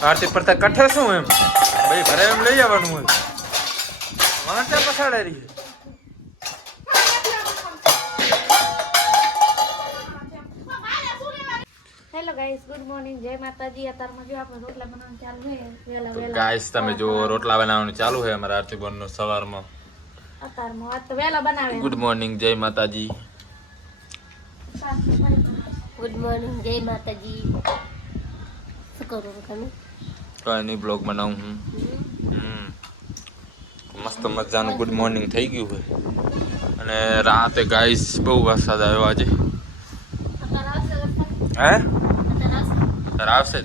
આરતી પડતા કઠે શું એમ ભાઈ ઘરે એમ લઈ જવાનું હોય વાંચા પછાડે રહી હેલો ગાઈસ ગુડ મોર્નિંગ જય માતાજી અત્યારમાં જો આપણે રોટલા બનાવવાનું ચાલુ છે વેલા તો વેલા ગાઈસ તમે જો રોટલા બનાવવાનું ચાલુ છે અમારા આરતી બોન નું સવારમાં અત્યારમાં આજ તો વેલા બનાવે ગુડ મોર્નિંગ જય માતાજી ગુડ મોર્નિંગ જય માતાજી શું કરો તમે કઈ નહીં બ્લોગ બનાવું હું મસ્ત મજાનું ગુડ મોર્નિંગ થઈ ગયું છે અને રાતે ગાઈસ બહુ વરસાદ આવ્યો આજે હે સર આવશે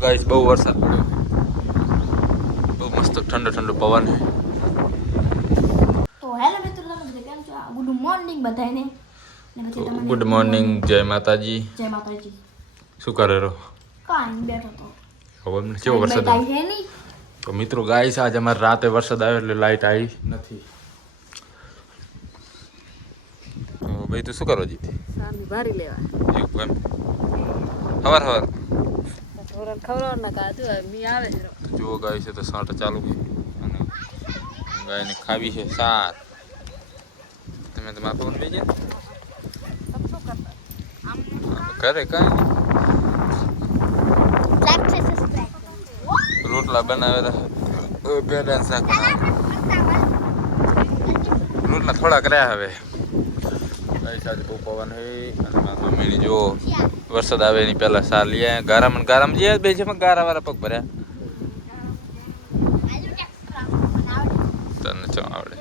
ગાઈસ બહુ વરસાદ પડ્યો બહુ મસ્ત ઠંડો ઠંડો પવન છે તો હેલો મિત્રો તમે બધા કેમ છો ગુડ મોર્નિંગ બધાને ને પછી તમને ગુડ મોર્નિંગ જય માતાજી શું કરે રહો કાઈ બેઠો તો હવે અમને કેવો વરસાદ આવી છે નહીં તો મિત્રો ગાઈસ આજે અમારે રાતે વરસાદ આવ્યો એટલે લાઈટ આવી નથી તો ભાઈ તું શું કરો જીતી સામી ભારી લેવા એવું એમ હવાર હવાર થોડા ખવડાવ ના કાધું મી આવે છે જો ગાય છે તો સાંટા ચાલુ છે અને ગાયને ખાવી છે સાર તમે તો માપા લઈ ગયા કરે કાંઈ રોટલા બનાવેલા ભેડા શાક બનાવે રોટલા થોડા કર્યા હવે ગાય સાથે બહુ પવન હે અને મારા મમ્મીની જો વરસાદ આવે એની પહેલા સાર લઈ આવ્યા ગારામાં જઈએ બે છે ગારા વાળા પગ ભર્યા તને ચો આવડે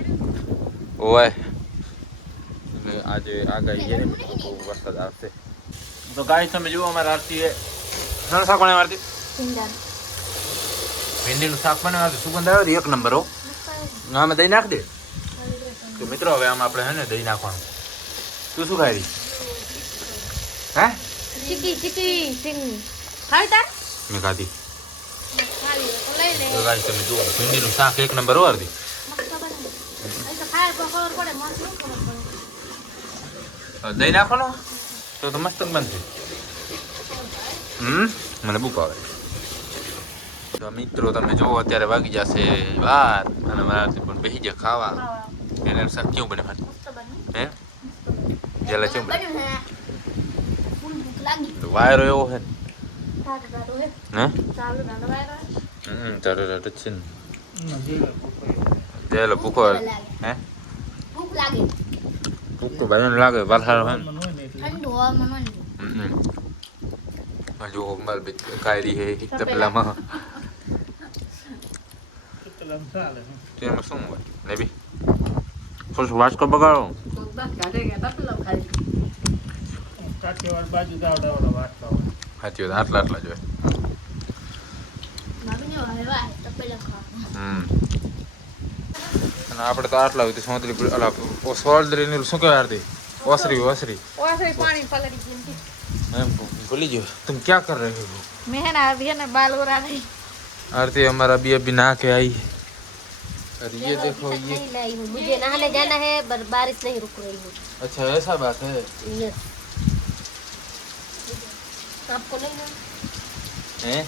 ઓય એટલે આજે આગાહી છે ને બહુ વરસાદ આવશે તો ગાય તમે જુઓ અમારે આરતી એ શાક બનાવે આરતી ભીંડીનું શાક બનાવે સુગંધ આવે એક નંબર હો આમાં દહીં નાખ દે તો મિત્રો હવે આમાં આપણે હે ને દહીં નાખવાનું તું શું ખાઈ રહી હે ચીકી સિંગ ખાઈ તા મેં ખાધી ખાલી તો લઈ લે તો ગાય તમે જુઓ ભીંડીનું શાક એક નંબર હો આરતી મસ્ત બને અહીં તો ખાય તો ખબર પડે મસ્ત ન ખબર પડે દહીં નાખવાનો તો મસ્ત બનશે મને બહુ ભાવે તો મિત્રો તમે જુઓ અત્યારે વાગી જશે વાર અને મારાથી પણ બેસી જાય ખાવા એને શાક કેવું બને મારે મસ્ત બને હે જેલા કેવું બને બન્યું હે ફૂલ ભૂખ લાગી તો વાયરો એવો છે તારે તારો હે હે ચાલુ ના દવાય તારે છે ને જેલો ભૂખો હે ભૂખ લાગે ભૂખ તો ભાઈ લાગે વરસાદ હોય ને ઠંડુ હવામાન હોય જો માલ બી ખાઈ રહી હે તપેલામાં તેમાં શું હોય ને બી ફૂલ વાસ કો બગાડો સાચી વાત આટલા જોઈએ અને આપણે તો આટલા હોય સોતરી સોળદરી શું કહેવાય આરતી ઓસરી पानी पलड़ी जिनकी એમ ભૂલી ગયો तुम क्या कर रहे हो मैं है ना अभी है ना बाल हो रहा नहीं आरती हमारा अभी नहा के आई है और ये देखो ये नहीं लाई हूँ मुझे नहाने जाना है पर बारिश नहीं रुक रही है अच्छा ऐसा बात है यस आपको नहीं ना हैं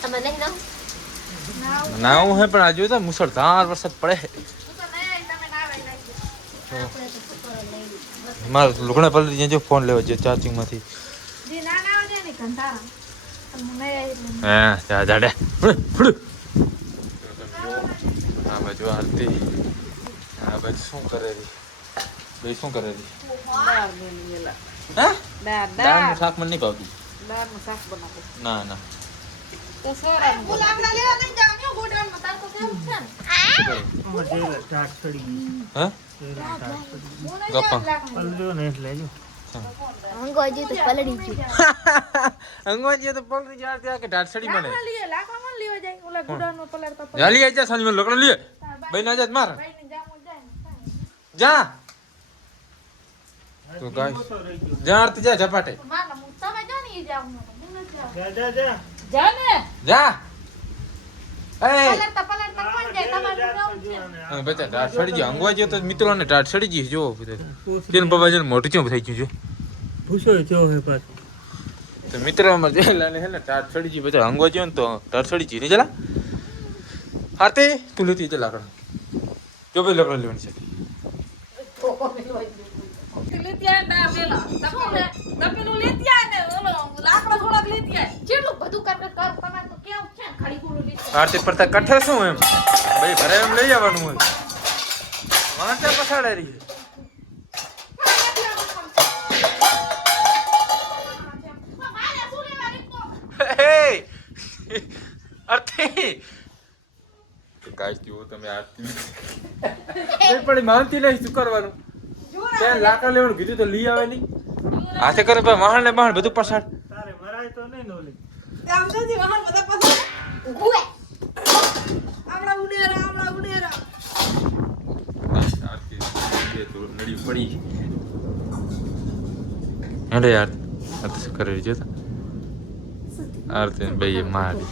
हमें नहीं ना નાવું હે પણ આજે તો મુસળધાર વરસાદ પડે મારે લુગડા પલટી જો ફોન લેવા જો ચાર્જિંગ માંથી હે જા જાડે હા બાજુ આરતી હા બાજુ શું કરે રી ભાઈ શું કરે રી હે દાળનું શાક મને નહીં ભાવતું ના ના અંગોજી તો પલડી ગઈ અંગવાજી તો પલરી જાય ત્યાં કે ઢાઢસડી બને લાકડા લેવા જાય ઓલા ગુડાનો પલળતા જાલી આઈ જા સાંજ લકડો લે ભાઈ ના જાત માર જા તો ગાઈસ જા આરતી જા ઝપાટે તમે જો ને જાવ જા ને જા એ પલળતા કોણ જાય તમારે બચ્ચા ઢાઢસડી જી અંગવાજી તો મિત્રોને ઢાઢસડી જી જો તેન બાબા જન મોટું ચમ થઈ ગયું છે પૂછો જો હે પાછો તો મિત્ર અમારે જેલાને હે ને ટાટ ચડી જી બધા અંગો જો ને તો ટાટ ચડી જી નહીં જલા હાતે તું લેતી જલા કણ જો બે લકડ લેવાની છે આરતી પડતા કઠે શું એમ ભાઈ ભરે એમ લઈ જવાનું હોય વાંચા પછાડે રહી આરતી ગાઈસ જો તમે આરતી પણ માનતી નહીં શું કરવાનું તે લાકડા લેવાનું કીધું તો લઈ આવે નહીં હાથે કરે ભાઈ વાહન ને વાહન બધું પછાડ તારે મરાય તો નહીં નો લે આમ તો વાહન બધા પછાડ ઉભે આમળા ઉડેરા આરતી એ તો નડી પડી અરે યાર આ તો કરે જો આરતી ભાઈ મારી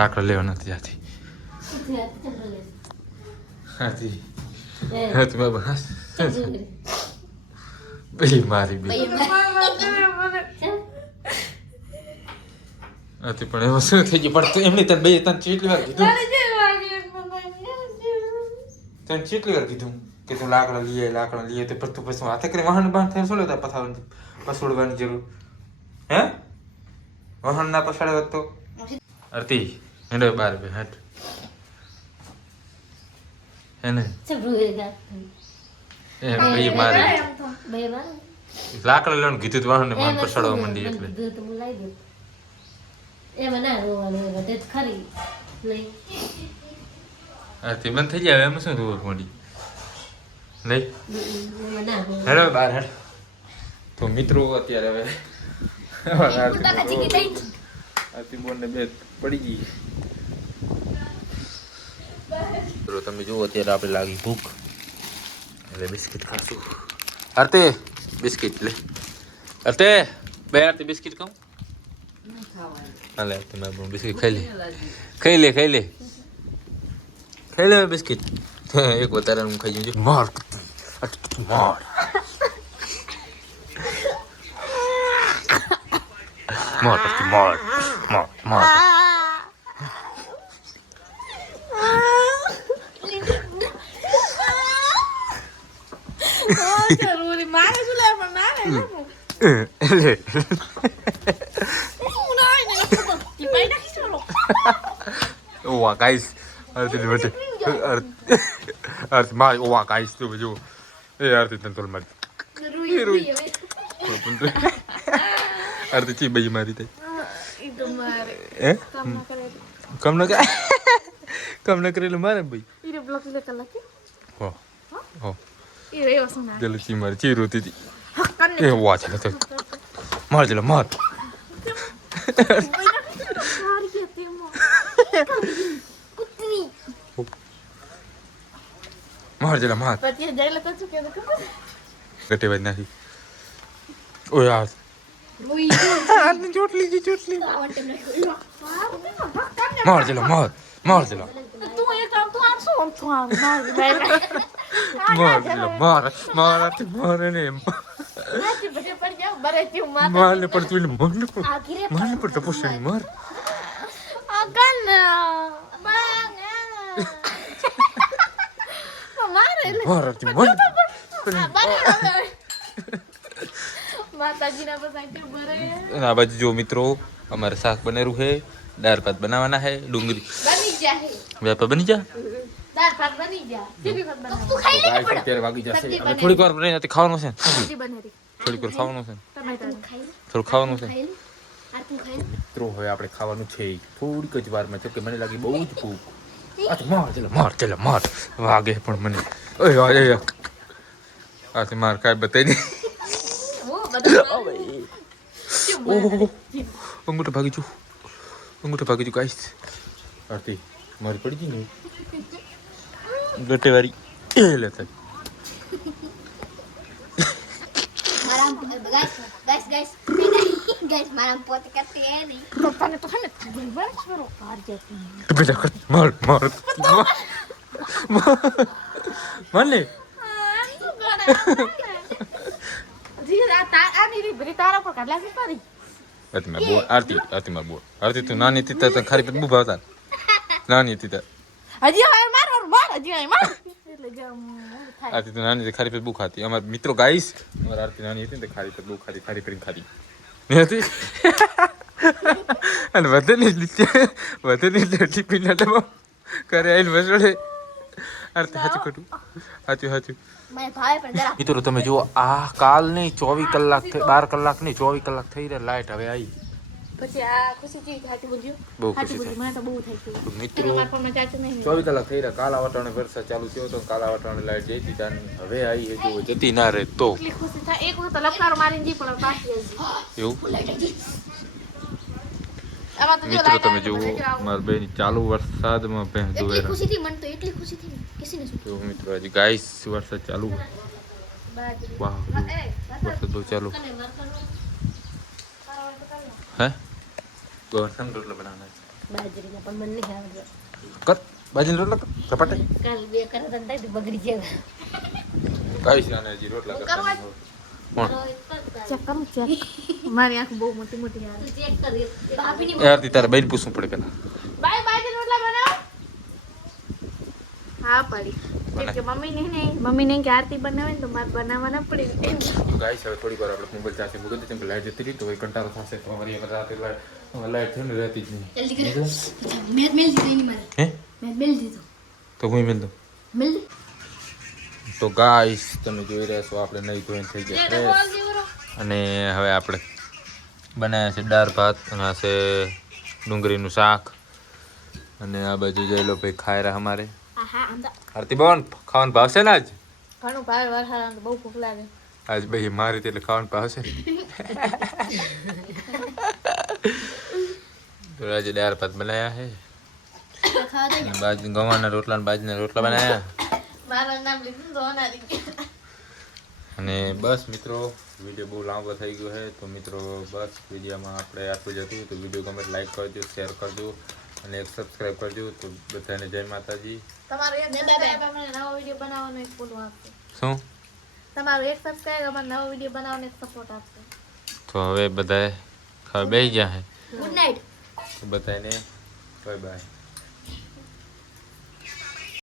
લાકડા લેવા નથી જાતી હાથી હા તમે બસ ભાઈ મારી બે હાથી પણ એમાં શું થઈ ગયું પણ એમની તને બે તને ચેટલી વાર કીધું તને ચેટલી વાર કીધું કે તું લાકડા લઈએ તો પર તું પછી હાથે કરી વાહન બાંધ થાય શું લેતા પથાવવાની પસોડવાની જરૂર હે વાહન ના પછાડે તો આરતી હેડો બાર બે હટ એને એ ભાઈ મારે લાકડા લેવાનું કીધું તો વાહન ને વાહન પછાડવા માંડી એટલે આરતી બંધ થઈ જાય એમાં શું ધોર મોડી લઈ હેડો બાર હેડ તો મિત્રો અત્યારે હવે આરતી બોન ને બે પડી ગઈ તો તમે જુઓ અત્યારે આપણે લાગી ભૂખ એટલે બિસ્કિટ ખાશું આરતી બિસ્કિટ લે આરતી બે આરતી બિસ્કિટ ખાઉં હાલે તમે બિસ્કિટ ખાઈ લે બિસ્કિટ એક વધારે હું ખાઈ જઉં માર Oa guys, arti bete. Arti mai oa guys tu baju. Arti tentu mari. Rui. Arti ci bayi mari tadi. Itu mari. Kamu nak kira lemari bayi? Ini blok lekal lagi. Oh. Ini osuna. Jalan ci mari ci roti ti. Wah jalan tu. Mar jalan mar. मार जला मार पतिया जायला तर चुके ना गटे बन नाही ओ यार रोई आने चोट ली मार जला तू ये काम तू आर सो तू आर मार ने नाची बजे पड़ गया बरे क्यों मार ले पड़ तू मार ले पड़ तो पुश मार अगन આ બાજુ જો મિત્રો અમારે શાક બનેલું છે દાળ ભાત બનાવવાના છે ડુંગળી બની જા દાળ ભાત બની જા અત્યારે વાગી જશે થોડીક વાર બની જતી ખાવાનું છે થોડીક વાર ખાવાનું છે થોડું ખાવાનું છે મિત્રો હવે આપણે ખાવાનું છે થોડીક જ વારમાં તો કે મને લાગી બહુ જ ભૂખ માર વાગે પણ મને આથી માર કાંઈ બતાવી નહીં અંગૂઠો ભાગી છું ગાઈસ આરતી મારી પડી ગઈ ને ગટે વારી એ લે થાય गाइस मारा पोत करते हैं नहीं पप्पा ने तो हमें बड़ा छोरो हार जाती है बेटा मार ले जी रात आनी री बड़ी तारा पर काट लासी पारी આરતી માં બોલ આરતી માં બોલ આરતી તું નાની હતી તો ખારી પેટ બહુ ભાવતા નાની હતી તો હજી હવે માર હજી હવે માર એટલે જેમ થાય આરતી તું નાની હતી ખારી પેટ બહુ ખાતી અમારા મિત્રો ગાઈસ અમારી આરતી નાની હતી ને તો ખારી પેટ બહુ ખાતી ખારી પેટ ખાતી નહીં હતી અને વધેલી એટલી પીના ડબ્બા કરે આવીને વસોડે આરતી સાચું ખોટું સાચું મને ભાવે પણ જરા મિત્રો તમે જુઓ આ કાલ નહીં 24 કલાક 12 કલાક નહીં 24 કલાક થઈ રહ્યા લાઈટ હવે આવી પછી આ ખુશી થી ખાતી બોલ્યો બહુ ખાતી ખુશી બોલ્યો મને તો બહુ થઈ ગયું મિત્રો મારા ફોનમાં ચાર્જ નહીં 24 કલાક થઈ રહ્યા કાલા વાટાણે વરસાદ ચાલુ થયો તો કાલા વાટાણે લાઈટ જઈ હતી ત્યાં હવે આવી હે જો જતી ના રહે તો એટલી ખુશી થાય એક વખત લપનારો મારીને જી પણ પાછી હજી એવું આમાં તો જો મિત્રો તમે જુઓ મારા બેન ચાલુ વરસાદમાં ભેં એટલી દુવેરા ખુશી થી મને તો એટલી ખુશી થી કિસીને શું જો મિત્રો હજી ગાઈસ વરસાદ ચાલુ વાહ વરસાદ બહુ ચાલુ હે ગોરસન રોટલા બનાવના બાજરીના પણ મને નહીં આવડે કર બાજરીના રોટલા કર ચપાટે કાલ બે કરે તો થાય બગડી જાય ગાઈસ આને હજી રોટલા કરતા કોણ ચેક કરું ચેક મારી આંખ બહુ મોટી મોટી આવે ચેક કરી ભાભીની યાર તારે બેન પૂછવું પડે પેલા બાય બાય રોટલા બનાવ હા પડી કે મમ્મી ને કે આરતી બનાવે ને તો મારે બનાવવાના પડે ગાઈસ હવે થોડી વાર આપણે મોબાઈલ ચાર્જ મૂકી દઈએ લાઈટ જતી રહી તો હવે કંટાળો થશે તો અમારી હવે રાતે લાઈટ થઈને રહેતી જ નહીં જલ્દી કર મેં મેલ દીધો એની મારે હે મેં મેલ દીધો તો હું મેલ દઉં મેલ તો ગાઈસ તમે જોઈ રહ્યા છો આપણે નહીં ધોઈને થઈ ગયા fresh. અને હવે આપણે બનાવ્યા છે દાળ ભાત અને આ છે ડુંગળીનું શાક અને આ બાજુ જઈ લો ભાઈ ખાઈ રહ્યા અમારે આહા આંદા આરતી બોન ખાવાનું ભાવશે ને આજ ઘણું ભાવે વરસાદ બહુ ભૂખ લાગે આજ ભાઈ મારી એટલે ખાવાનું ભાવશે તો આજે દાળ ભાત બનાવ્યા છે અને બાજુ ગવાના રોટલા અને બાજરીના રોટલા બનાવ્યા મારું નામ લીધું તો હોનારી અને બસ મિત્રો વિડીયો બહુ લાંબો થઈ ગયો છે તો મિત્રો બસ વિડીયોમાં આપણે આટલું જ હતું તો વિડીયો ગમે લાઈક કરજો શેર કરજો અને એક સબસ્ક્રાઈબ કરજો તો બધાને જય માતાજી તમારું એક સબસ્ક્રાઇબ અમને નવો વિડિયો બનાવવાનો એક બોલવા આપશે શું તમારું એક સબસ્ક્રાઇબ અમને નવો વિડિયો બનાવવાનો એક સપોર્ટ આપશે તો હવે બધાએ ખાવા બેસી ગયા છે ગુડ નાઇટ તો બધાને બાય બાય